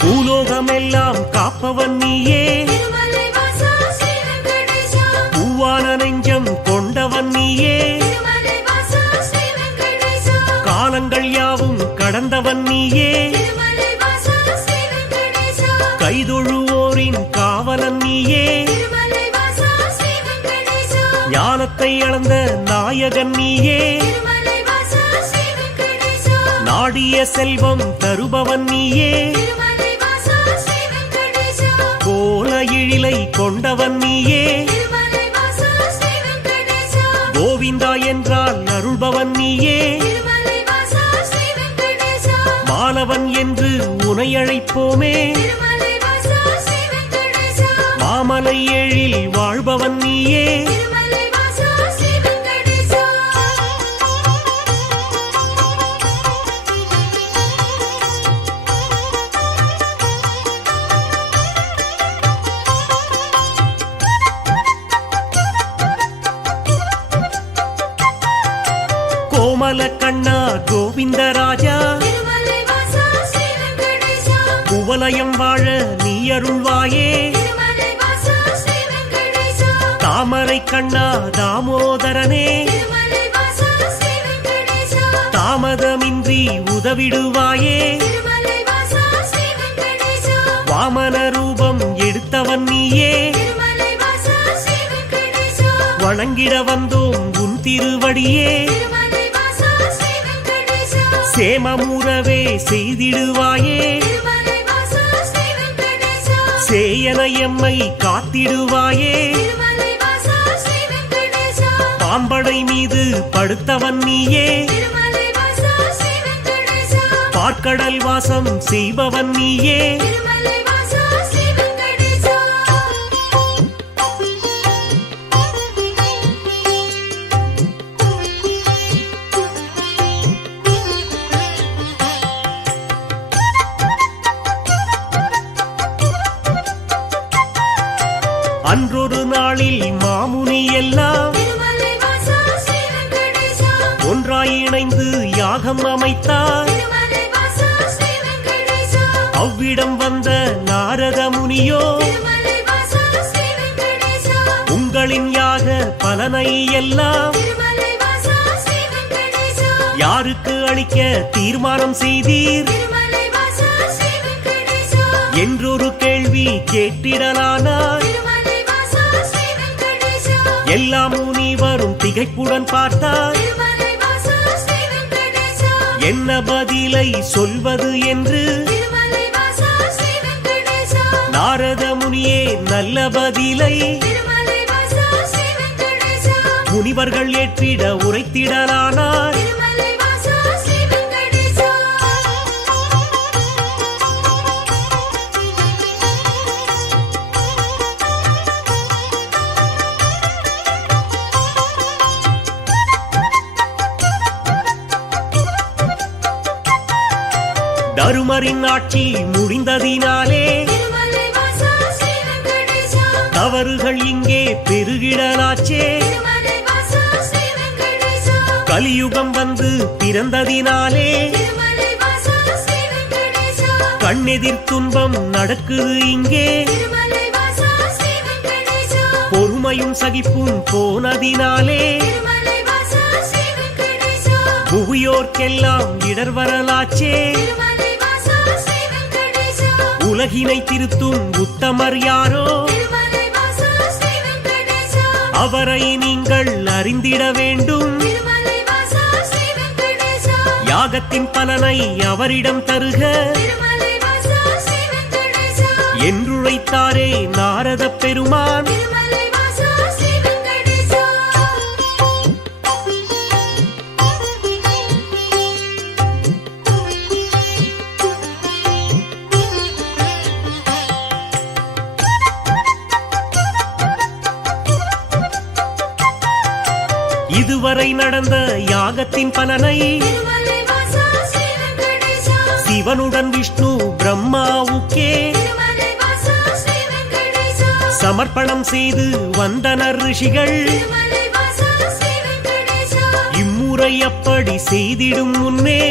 பூலோகமெல்லாம் காப்பவன் நீயே, பூவான நெஞ்சம் கொண்டவன் நீயே, காலங்கள் யாவும் கடந்தவன் நீயே, கைதொழுவோரின் காவலன் நீயே, ஞானத்தை அளந்த நாயகன் நீயே, நாடிய செல்வம் தருபவன் நீயே, கோல எழிலை கொண்டவன் நீயே, கோவிந்தா என்றால் அருள்பவன் நீயே, மாலவன் என்று உனை அழைப்போமே, மாமலை எழில் வாழ்பவன் நீயே, கோமல கண்ணா கோவிந்தராஜா, குவலயம் வாழ நீ அருள்வாயே, தாமரை கண்ணா தாமோதரனே, தாமதமின்றி உதவிடுவாயே, வாமன ரூபம் எடுத்தவன் நீயே, வணங்கிட வந்தோம் உன் திருவடியே, சேமமுறவே செய்திடுவாயே, சேயன எம்மை காத்திடுவாயே, பாம்படை மீது படுத்தவன் நீயே, பார்க்கடல் வாசம் செய்பவன் நீயே, அன்றொரு நாளில் மாமுனி எல்லாம் ஒன்றாய் இணைந்து யாகம் அமைத்தார், அவ்விடம் வந்த நாரத முனியோ உங்களின் யாக பலனை எல்லாம் யாருக்கு அளிக்க தீர்மானம் செய்தீர் என்றொரு கேள்வி கேட்டிடலானார். எல்லா முனிவரும் திகைப்புடன் பார்த்தார், என்ன பதிலை சொல்வது என்று. நாரத முனியே நல்ல பதிலை முனிவர்கள் ஏற்றிட உரைத்திடலானார். தருமரின் ஆட்சி முடிந்ததினாலே தவறுகள் இங்கே பெருகிடலாச்சே. கலியுகம் வந்து பிறந்ததினாலே கண்ணெதிர் துன்பம் நடக்குது இங்கே. பொறுமையும் சகிப்பும் போனதினாலே புவியோர்க்கெல்லாம் இடர் வரலாச்சே. உலகினை திருத்தும் உத்தமர் யாரோ, அவரை நீங்கள் அறிந்திட வேண்டும். யாகத்தின் பலனை அவரிடம் தருக என்றுரைத்தாரே நாரத பெருமான். இதுவரை நடந்த யாகத்தின் பலனை சிவனுடன் விஷ்ணு பிரம்மாவுக்கே சமர்ப்பணம் செய்து வந்தனர் ரிஷிகள். இம்முறை அப்படி செய்திடும் முன்னே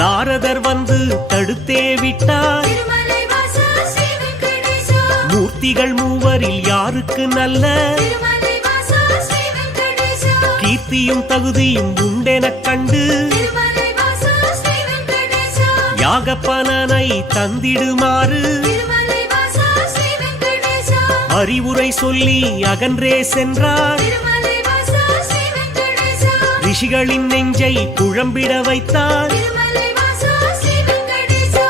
நாரதர் வந்து தடுத்தே விட்டார். திருமலை வாசா ஸ்ரீ வெங்கடேசா மூர்த்திகள் மூவரில் யாருக்கு நல்ல திருமலை வாசா ஸ்ரீ வெங்கடேசா கீர்த்தியும் தகுதியும் உண்டெனக் கண்டு திருமலை வாசா ஸ்ரீ வெங்கடேசா யாக பலனை தந்திடுமாறு திருமலை வாசா ஸ்ரீ வெங்கடேசா அறிவுரை சொல்லி அகன்றே சென்றார். திருமலை வாசா ஸ்ரீ வெங்கடேசா ரிஷிகளின் நெஞ்சை குழம்பிட வைத்தார். திருமலை வாசா ஸ்ரீ வெங்கடேசா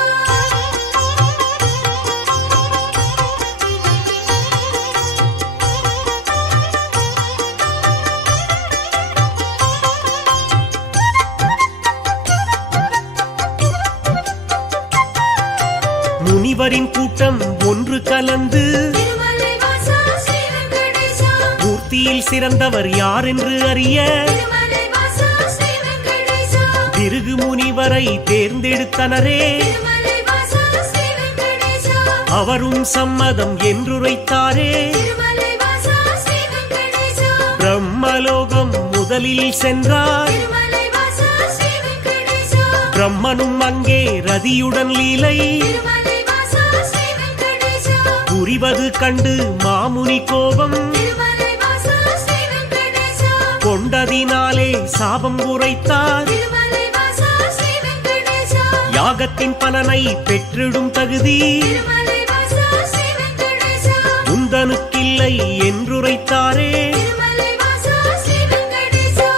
முனிவரின் கூட்டம் ஒன்று கலந்து திருமலை வாசா ஸ்ரீ வெங்கடேசா மூர்த்தியில் சிறந்தவர் யார் என்று அறிய திருமலை வாசா ஸ்ரீ வெங்கடேசா பிருகு முனிவரை தேர்ந்தெடுத்தனரே. திருமலை வாசா ஸ்ரீ வெங்கடேசா அவரும் சம்மதம் என்றுரைத்தாரே. திருமலை வாசா ஸ்ரீ வெங்கடேசா பிரம்மலோகம் முதலில் சென்றார். திருமலை வாசா ஸ்ரீ வெங்கடேசா பிரம்மனும் அங்கே ரதியுடன் லீலை திருமலை வாசா ஸ்ரீ வெங்கடேசா புரிவது கண்டு மாமுனி கோபம் திருமலை வாசா ஸ்ரீ வெங்கடேசா கொண்டதினாலே சாபம் உரைத்தார். திருமலை வாசா ஸ்ரீ வெங்கடேசா யாகத்தின் பலனை பெற்றிடும் தகுதி திருமலை வாசா ஸ்ரீ வெங்கடேசா உந்தனுக்கில்லை என்றுரைத்தாரே. திருமலை வாசா ஸ்ரீ வெங்கடேசா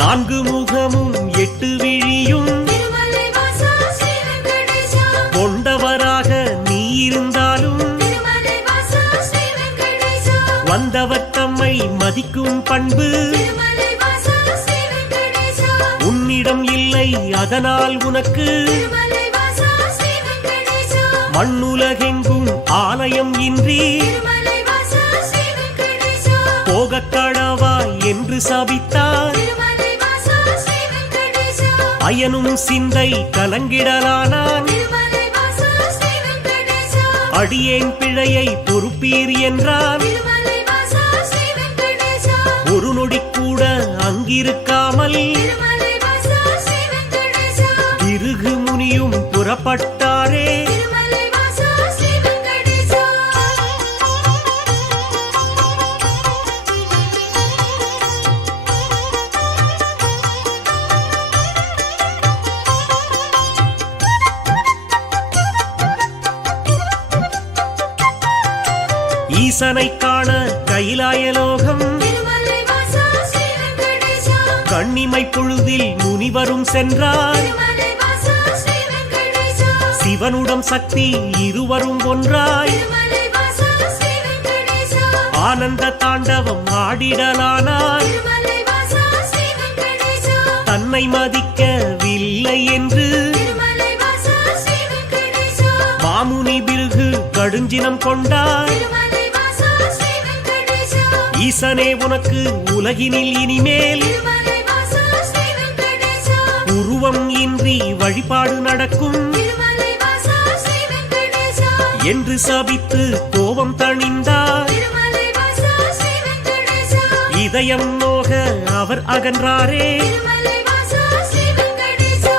நான்கு முகமும் எட்டு விழியும் திருமலை வாசா ஸ்ரீ வெங்கடேசா கொண்டவராக நீ இருந்தாலும் திருமலை வாசா ஸ்ரீ வெங்கடேசா வந்தவர் தம்மை மதிக்கும் பண்பு திருமலை வாசா ஸ்ரீ வெங்கடேசா உன்னிடம் இல்லை. அதனால் உனக்கு திருமலை வாசா ஸ்ரீ வெங்கடேசா மண்ணுலகெங்கும் ஆலயம் இன்றி திருமலை வாசா ஸ்ரீ வெங்கடேசா போகக் கடவா என்று சபித்தார். திருமலை வாசா ஸ்ரீ வெங்கடேசா அயனும் சிந்தை கலங்கிடலானான். திருமலை வாசா ஸ்ரீ வெங்கடேசா அடியேன் பிழையை பொறுப்பீர் என்றான். திருமலை வாசா ஸ்ரீ வெங்கடேசா ஒரு நொடி கூட அங்கிருக்காமல் திருமலை வாசா ஸ்ரீ வெங்கடேசா பிருகு முனியும் புறப்பட்டாரே. திருமலை வாசா ஸ்ரீ வெங்கடேசா ஈசனை காண கைலாயலோகம் திருமலை வாசா ஸ்ரீ வெங்கடேசா கண்ணிமை பொழுதில் முனிவரும் சென்றார். திருமலை வாசா ஸ்ரீ வெங்கடேசா சிவனுடன் சக்தி இருவரும் ஒன்றாய் திருமலை வாசா ஸ்ரீ வெங்கடேசா ஆனந்த தாண்டவம் ஆடிடலானார். திருமலை வாசா ஸ்ரீ வெங்கடேசா தன்னை மதிக்கவில்லை என்று திருமலை வாசா ஸ்ரீ வெங்கடேசா மாமுனி பிருகு கடுஞ்சினம் கொண்டார். திருமலை வாசா ஸ்ரீ வெங்கடேசா ஈசனே உனக்கு உலகினில் இனிமேல் திருமலை வாசா ஸ்ரீ வெங்கடேசா உருவம் இன்றி வழிபாடு நடக்கும் திருமலை வாசா ஸ்ரீ வெங்கடேசா என்று சபித்து கோபம் தணிந்தார். திருமலை வாசா ஸ்ரீ வெங்கடேசா இதயம் நோக அவர் அகன்றாரே. திருமலை வாசா ஸ்ரீ வெங்கடேசா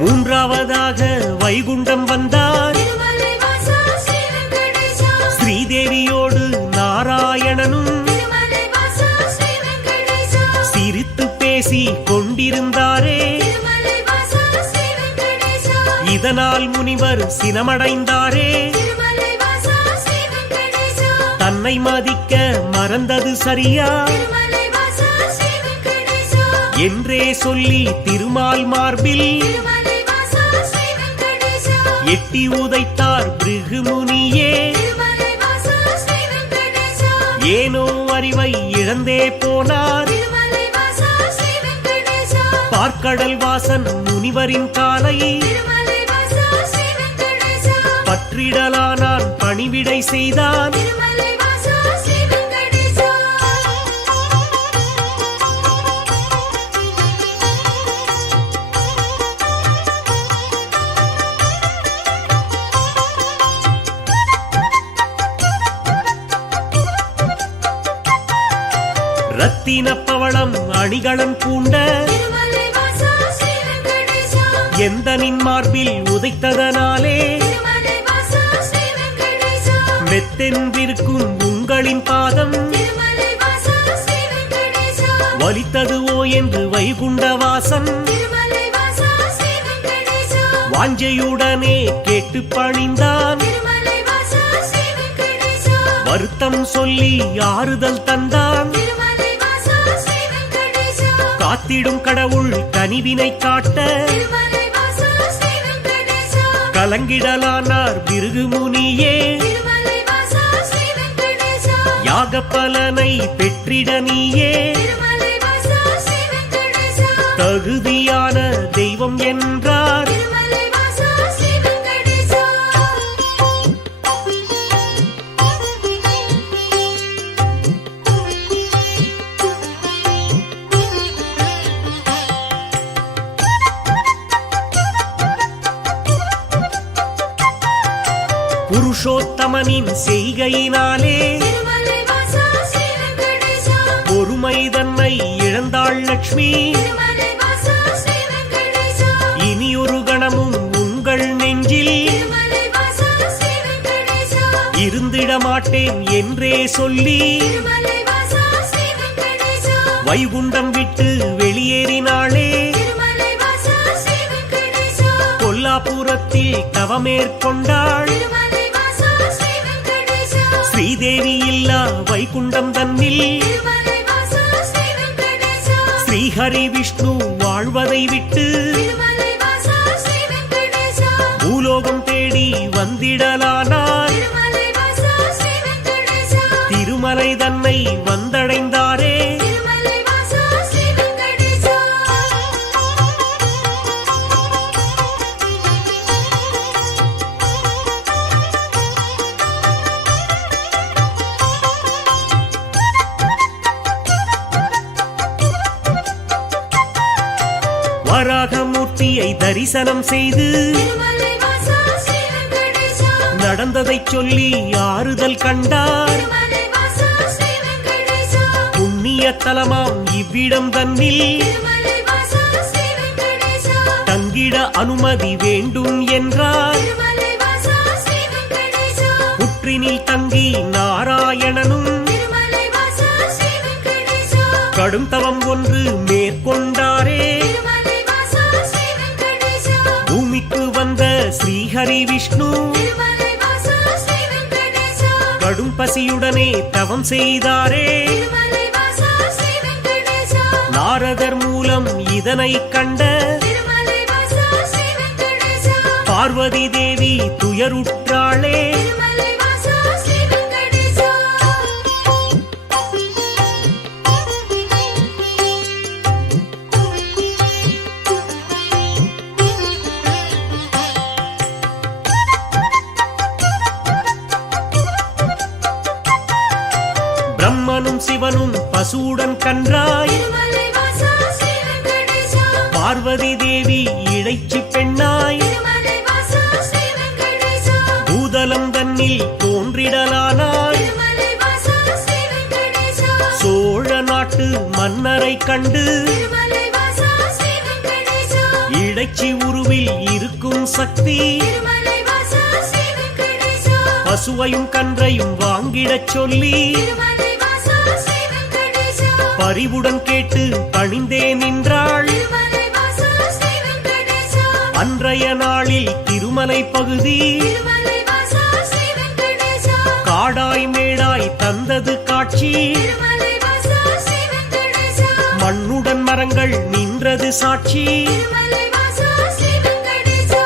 மூன்றாவதாக வைகுண்டம் வந்தார். திருமலை வாசா ஸ்ரீ வெங்கடேசா ஸ்ரீதேவியோடு நாராயணனும் திருமலை வாசா ஸ்ரீ வெங்கடேசா சிரித்து பேசி கொண்டிருந்தாரே. திருமலை வாசா ஸ்ரீ வெங்கடேசா இதனால் முனிவர் சினமடைந்தாரே. திருமலை வாசா ஸ்ரீ வெங்கடேசா தன்னை மதிக்க மறந்தது சரியா திருமலை வாசா ஸ்ரீ வெங்கடேசா என்றே சொல்லி திருமால் மார்பில் திருமலை வாசா ஸ்ரீ வெங்கடேசா எட்டி உதைத்தார் பிருகு முனியே. திருமலை வாசா ஸ்ரீ வெங்கடேசா ஏனோ அறிவை இழந்தே போனார். திருமலை வாசா ஸ்ரீ வெங்கடேசா பார்க்கடல் வாசன் முனிவரின் காலை திருமலை வாசா ஸ்ரீ வெங்கடேசா பற்றிடலானான் பணிவிடை செய்தான் திருமலை வாசா ஸ்ரீ வெங்கடேசா ரத்தின பவளம் அணிகளம் பூண்ட திருமலை வாசா ஸ்ரீ வெங்கடேசா எந்தனின் மார்பில் உதைத்ததனாலே திருமலை வாசா ஸ்ரீ வெங்கடேசா மெத்தென்றிருக்கும் உங்களின் பாதம் திருமலை வாசா ஸ்ரீ வெங்கடேசா வலித்ததுவோ என்று வைகுண்டவாசன் திருமலை வாசா ஸ்ரீ வெங்கடேசா வாஞ்சையுடனே கேட்டு பணிந்தான் திருமலை வாசா ஸ்ரீ வெங்கடேசா வருத்தம் சொல்லி ஆறுதல் தந்தான் திருமலை வாசா ஸ்ரீ வெங்கடேசா காத்திடும் கடவுள் கனிவினை காட்ட திருமலை வாசா ஸ்ரீ வெங்கடேசா கலங்கிடலானார் பிருகு முனியே திருமலை வாசா ஸ்ரீ வெங்கடேசா யாக பலனை பெற்றிட நீயே திருமலை வாசா ஸ்ரீ வெங்கடேசா தகுதியான தெய்வம் என்றார் திருமலை வாசா ஸ்ரீ வெங்கடேசா புருஷோத்தமனின் செய்கையினாலே திருமலை வாசா ஸ்ரீ வெங்கடேசா பொறுமை தன்னை இழந்தாள் லட்சுமி திருமலை வாசா ஸ்ரீ வெங்கடேசா இனியொரு கணமும் உங்கள் நெஞ்சில் திருமலை வாசா ஸ்ரீ வெங்கடேசா இருந்திட மாட்டேன் என்றே சொல்லி திருமலை வாசா ஸ்ரீ வெங்கடேசா வைகுண்டம் விட்டு வெளியேறினாளே திருமலை வாசா ஸ்ரீ வெங்கடேசா கொல்லாபுரத்தில் தவமேற்கொண்டாள் திருமலை வாசா ஸ்ரீ வெங்கடேசா ஸ்ரீதேவி இல்லா வைகுண்டம் தன்னில் திருமலை வாசா ஸ்ரீ வெங்கடேசா ஸ்ரீஹரி விஷ்ணு வாழ்வதை விட்டு திருமலை வாசா ஸ்ரீ வெங்கடேசா பூலோகம் தேடி வந்திடலானார் திருமலை வாசா ஸ்ரீ வெங்கடேசா திருமலை தன்னை வந்தடைந்தாரே திருமலை வாசா ஸ்ரீ வெங்கடேசா வராகமூர்த்தியை தரிசனம் செய்து திருமலை வாசா ஸ்ரீ வெங்கடேசா நடந்ததைச் சொல்லி ஆறுதல் கண்டார் திருமலை வாசா ஸ்ரீ வெங்கடேசா புண்ணிய தலமாம் இவ்விடம் தன்னில் திருமலை வாசா ஸ்ரீ வெங்கடேசா தங்கிட அனுமதி வேண்டும் என்றார் திருமலை வாசா ஸ்ரீ வெங்கடேசா புற்றினில் தங்கி நாராயணனும் திருமலை வாசா ஸ்ரீ வெங்கடேசா கடும் தவம் ஒன்று மேற்கொண்டாரே திருமலை வாசா ஸ்ரீ வெங்கடேசா பூமிக்கு வந்த ஸ்ரீஹரி விஷ்ணு திருமலை வாசா ஸ்ரீ வெங்கடேசா கடும் பசியுடனே தவம் செய்தாரே திருமலை வாசா ஸ்ரீ வெங்கடேசா நாரதர் மூலம் இதனை கண்ட திருமலை வாசா ஸ்ரீ வெங்கடேசா பார்வதி தேவி துயருற்றாளே திருமலை வாசா ஸ்ரீ வெங்கடேசா பிரம்மனும் சிவனும் பசுவுடன் கன்றாய் திருமலை வாசா ஸ்ரீ வெங்கடேசா பார்வதி தேவி இடைச்சி பெண்ணாய் திருமலை வாசா ஸ்ரீ வெங்கடேசா பூதலம் தன்னில் தோன்றிடலானாய் திருமலை வாசா ஸ்ரீ வெங்கடேசா சோழ நாட்டு மன்னரை கண்டு திருமலை வாசா ஸ்ரீ வெங்கடேசா இடைச்சி உருவில் இருக்கும் சக்தி திருமலை வாசா ஸ்ரீ வெங்கடேசா பசுவையும் கன்றையும் வாங்கிடச் சொல்லி திருமலை வாசா ஸ்ரீ வெங்கடேசா பரிவுடன் கேட்டு பணிந்தே நின்றாள் திருமலை வாசா ஸ்ரீ வெங்கடேசா அன்றைய நாளில் திருமலை பகுதி திருமலை வாசா ஸ்ரீ வெங்கடேசா காடாய் மேடாய் தந்தது காட்சி திருமலை வாசா ஸ்ரீ வெங்கடேசா மண்ணுடன் மரங்கள் நின்றது சாட்சி திருமலை வாசா ஸ்ரீ வெங்கடேசா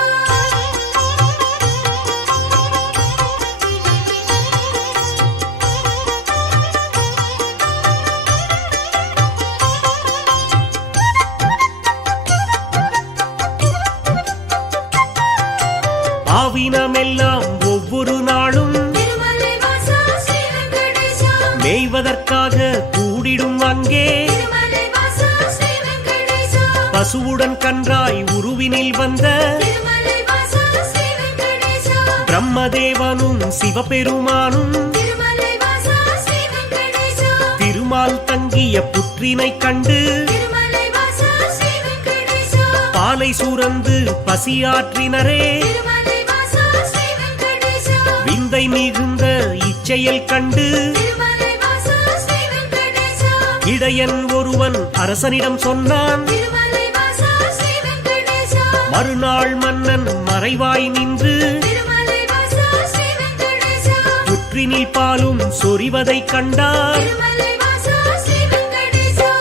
ஆவினமெல்லாம் ஒவ்வொரு நாளும் திருமலை வாசா ஸ்ரீ வெங்கடேசா மேய்வதற்காக கூடிடும் அங்கே திருமலை வாசா ஸ்ரீ வெங்கடேசா பசுவுடன் கன்றாய் உருவினில் வந்த திருமலை வாசா ஸ்ரீ வெங்கடேசா பிரம்மதேவனும் சிவபெருமானும் திருமலை வாசா ஸ்ரீ வெங்கடேசா திருமால் தங்கிய புற்றினை கண்டு திருமலை வாசா ஸ்ரீ வெங்கடேசா பாலை சுரந்து பசியாற்றினரே திருமலை வாசா ஸ்ரீ வெங்கடேசா விந்தை மிகுந்த இச்செயல் கண்டு திருமலை வாசா ஸ்ரீ வெங்கடேசா இடையன் ஒருவன் அரசனிடம் சொன்னான் திருமலை வாசா ஸ்ரீ வெங்கடேசா மறுநாள் மன்னன் மறைவாய் நின்று திருமலை வாசா ஸ்ரீ வெங்கடேசா புற்றினில் பாலும் சொரிவதைக் கண்டார் திருமலை வாசா ஸ்ரீ வெங்கடேசா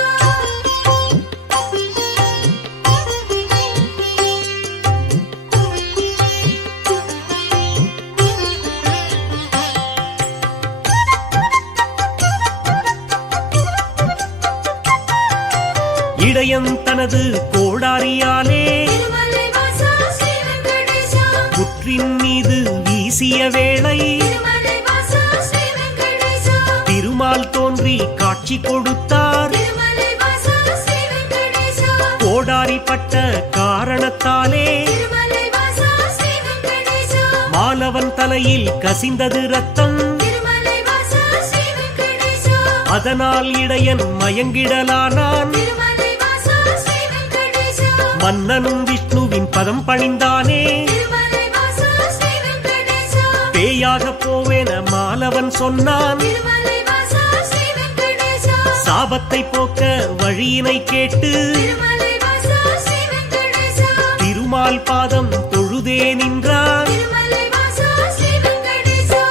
இடையன் தனது கோடாரியாலே திருமலை வாசா ஸ்ரீ வெங்கடேசா புற்றின் மீது வீசிய வேளை திருமலை வாசா ஸ்ரீ வெங்கடேசா திருமால் தோன்றி காட்சி கொடுத்தார் திருமலை வாசா ஸ்ரீ வெங்கடேசா கோடாரி பட்ட காரணத்தாலே திருமலை வாசா ஸ்ரீ வெங்கடேசா மாலவன் தலையில் கசிந்தது ரத்தம் திருமலை வாசா ஸ்ரீ வெங்கடேசா அதனால் இடையன் மயங்கிடலானான் திருமலை வாசா ஸ்ரீ வெங்கடேசா மன்னனும் விஷ்ணுவின் பதம் பணிந்தானே திருமலை வாசா ஸ்ரீ வெங்கடேசா பேயாக போவேன மாலவன் சொன்னான் திருமலை வாசா ஸ்ரீ வெங்கடேசா சாபத்தை போக்க வழியினை கேட்டு திருமலை வாசா ஸ்ரீ வெங்கடேசா திருமால் பாதம் தொழுதே நின்றான் திருமலை வாசா ஸ்ரீ வெங்கடேசா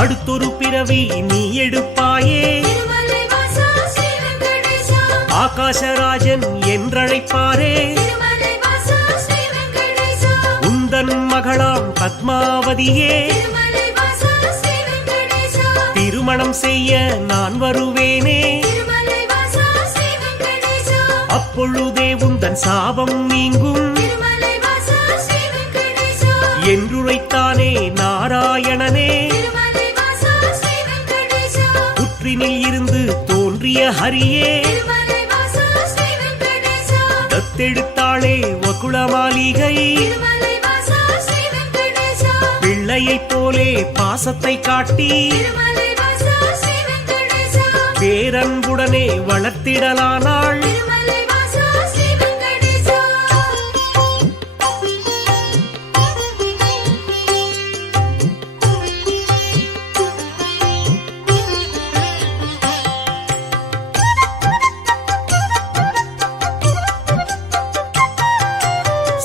அடுத்தொரு பிறவி நீ எடுப்பாயே திருமலை வாசா ஸ்ரீ வெங்கடேசா ஆகாசராஜன் என்றழைப்பாரே திருமலை வாசா ஸ்ரீ வெங்கடேசா உந்தன் மகளாம் பத்மாவதியே திருமலை வாசா ஸ்ரீ வெங்கடேசா திருமணம் செய்ய நான் வருவேனே திருமலை வாசா ஸ்ரீ வெங்கடேசா அப்பொழுதே உந்தன் சாபம் நீங்கும் திருமலை வாசா ஸ்ரீ வெங்கடேசா என்றுரைத்தானே நாராயணனே திருமலை வாசா ஸ்ரீ வெங்கடேசா புற்றினில் இருந்து தோன்றிய ஹரியே திருமலை வாசா ஸ்ரீ வெங்கடேசா தத்தெடுத்தாளே வகுளமாளிகை திருமலை வாசா ஸ்ரீ வெங்கடேசா பிள்ளையைப் போலே பாசத்தை காட்டி திருமலை வாசா ஸ்ரீ வெங்கடேசா பேரன்புடனே வளர்த்திடலானாள் திருமலை வாசா ஸ்ரீ வெங்கடேசா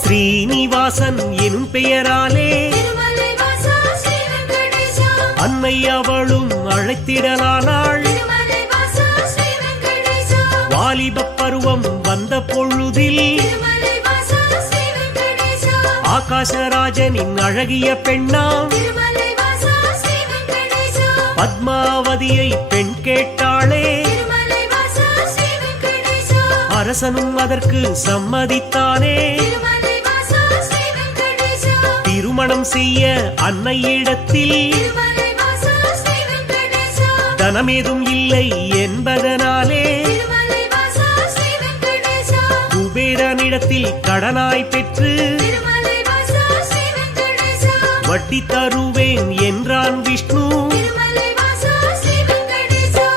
ஸ்ரீனிவாசன் எனும் பெயராலே திருமலை வாசா ஸ்ரீ வெங்கடேசா அன்னை அவளும் அழைத்திடலானாள் திருமலை வாசா ஸ்ரீ வெங்கடேசா வாலிபப் பருவம் வந்த பொழுதில் திருமலை வாசா ஸ்ரீ வெங்கடேசா ஆகாசராஜனின் அழகிய பெண்ணாம் திருமலை வாசா ஸ்ரீ வெங்கடேசா பத்மாவதியை பெண் கேட்டாளே திருமலை வாசா ஸ்ரீ வெங்கடேசா அரசனும் அதற்கு சம்மதித்தானே திருமலை வாசா ஸ்ரீ வெங்கடேசா திருமணம் செய்ய அன்னையிடத்தில் திருமலை வாசா ஸ்ரீ வெங்கடேசா தனமேதும் இல்லை என்பதனாலே திருமலை வாசா ஸ்ரீ வெங்கடேசா குபேரனிடத்தில் கடனாய் பெற்று திருமலை வாசா ஸ்ரீ வெங்கடேசா வட்டி தருவேன் என்றான் விஷ்ணு திருமலை வாசா ஸ்ரீ வெங்கடேசா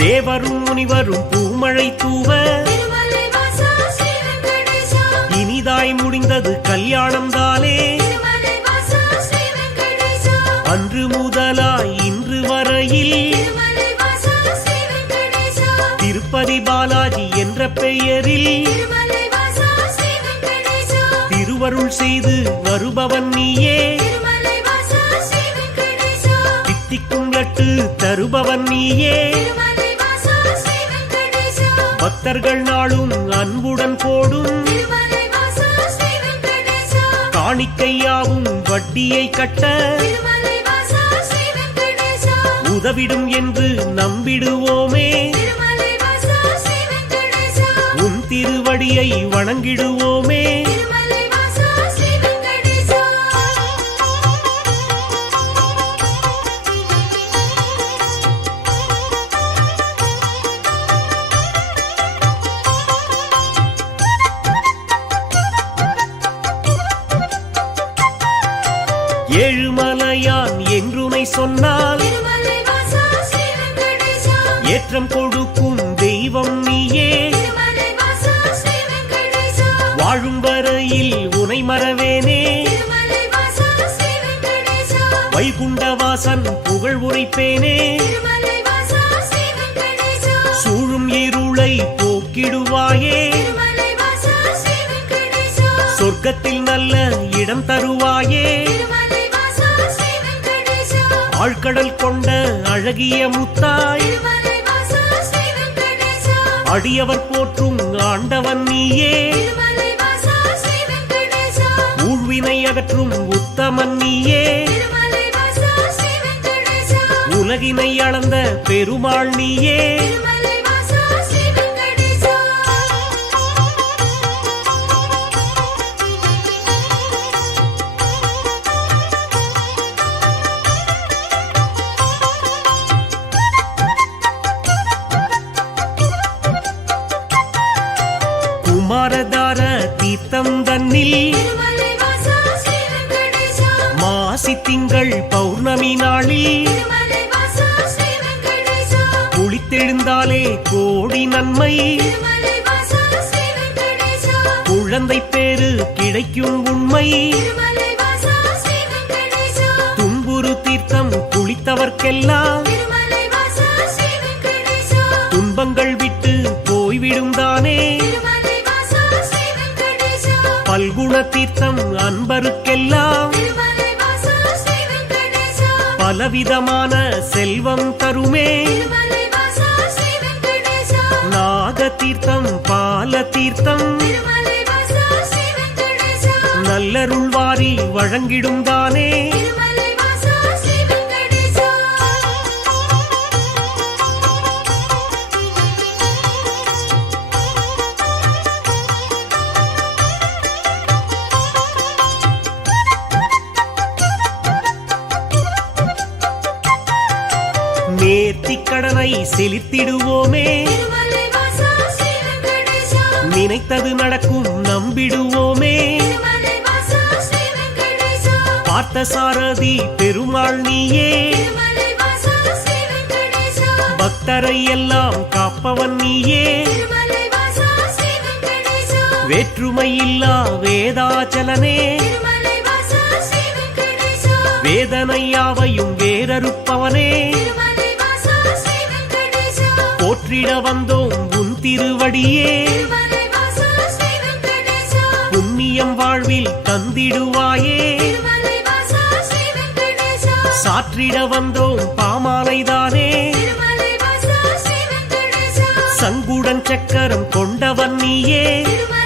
தேவரும் முனிவரும் பூமழை தூவ திருமலை வாசா ஸ்ரீ வெங்கடேசா இனிதாய் முடிந்தது கல்யாணம் தானே திருமலை வாசா ஸ்ரீ வெங்கடேசா அன்று முதலாய் இன்று வரையில் திருமலை வாசா ஸ்ரீ வெங்கடேசா திருப்பதி பாலாஜி என்ற பெயரில் திருமலை வாசா ஸ்ரீ வெங்கடேசா திருவருள் அருள் செய்து வருபவன் நீயே திருமலை வாசா ஸ்ரீ வெங்கடேசா தித்திக்கும் லட்டு தருபவன் நீயே திருமலை வாசா ஸ்ரீ வெங்கடேசா பக்தர்கள் நாளும் அன்புடன் போடும் திருமலை வாசா ஸ்ரீ வெங்கடேசா காணிக்கையாவும் வட்டியை கட்ட திருமலை வாசா ஸ்ரீ வெங்கடேசா உதவிடும் என்று நம்பிடுவோமே திருமலை வாசா ஸ்ரீ வெங்கடேசா உன் திருவடியை வணங்கிடுவோமே திருமலை வாசா ஸ்ரீ வெங்கடேசா ஏழுமலையான் என்றுனை சொன்னால் திருமலை வாசா ஸ்ரீ வெங்கடேசா ஏற்றம் கொடுக்கும் தெய்வம் நீயே திருமலை வாசா ஸ்ரீ வெங்கடேசா வாழும் வரையில் உனை மறவேனே திருமலை வாசா ஸ்ரீ வெங்கடேசா வைகுண்டவாசன் புகழ் உரைப்பேனே திருமலை வாசா ஸ்ரீ வெங்கடேசா சூழும் இருளை போக்கிடுவாயே திருமலை வாசா ஸ்ரீ வெங்கடேசா சொர்க்கத்தில் நல்ல இடம் தருவாயே திருமலை வாசா ஸ்ரீ வெங்கடேசா ஆழ்கடல் கொண்ட அழகிய முத்தாய் திருமலை வாசா ஸ்ரீ வெங்கடேசா அடியவர் போற்றும் ஆண்டவன் நீயே திருமலை வாசா ஸ்ரீ வெங்கடேசா ஊழ்வினை அகற்றும் உத்தமன் நீயே திருமலை வாசா ஸ்ரீ வெங்கடேசா உலகினை அளந்த பெருமாள் நீயே திருமலை வாசா ஸ்ரீ வெங்கடேசா குமாரதார தீர்த்தம் தன்னில் திருமலை வாசா ஸ்ரீ வெங்கடேசா மாசி திங்கள் பௌர்ணமி நாளில் திருமலை வாசா ஸ்ரீ வெங்கடேசா குளித்தெழுந்தாலே கோடி நன்மை திருமலை வாசா ஸ்ரீ வெங்கடேசா குழந்தை பேரு கிடைக்கும் உண்மை திருமலை வாசா ஸ்ரீ வெங்கடேசா துன்புறு தீர்த்தம் குளித்தவர்க்கெல்லாம் திருமலை வாசா ஸ்ரீ வெங்கடேசா துன்பங்கள் விட்டு போய்விடும் தானே திருமலை வாசா ஸ்ரீ வெங்கடேசா பல்குண தீர்த்தம் அன்பருக்கெல்லாம் திருமலை வாசா ஸ்ரீ வெங்கடேசா பலவிதமான செல்வம் தருமே திருமலை வாசா ஸ்ரீ வெங்கடேசா நாக தீர்த்தம் பால தீர்த்தம் திருமலை வாசா ஸ்ரீ வெங்கடேசா நல்லருள் வாரி வழங்கிடும் தானே திருமலை வாசா ஸ்ரீ வெங்கடேசா நேர்த்திக் கடனை செலுத்திடுவோமே திருமலை வாசா ஸ்ரீ வெங்கடேசா நினைத்தது நடக்கும் நம்பிடுவோமே திருமலை வாசா ஸ்ரீ வெங்கடேசா பார்த்த சாரதி பெருமாள் நீயே திருமலை வாசா ஸ்ரீ வெங்கடேசா பக்தரை எல்லாம் காப்பவன் நீயே திருமலை வாசா ஸ்ரீ வெங்கடேசா வேற்றுமை இல்லா வேதாச்சலனே திருமலை வாசா ஸ்ரீ வெங்கடேசா வேதனையாவையும் வேறறுப்பவனே திருமலை வாசா ஸ்ரீ வெங்கடேசா போற்றிட வந்தோம் உன் திருவடியே திருமலை வாசா ஸ்ரீ வெங்கடேசா புண்ணியம் வாழ்வில் தந்திடுவாயே திருமலை வாசா ஸ்ரீ வெங்கடேசா சாற்றிட வந்தோம் பாமாலைதானே திருமலை வாசா ஸ்ரீ வெங்கடேசா சங்குடன் சக்கரம் கொண்டவன் நீயே திருமலை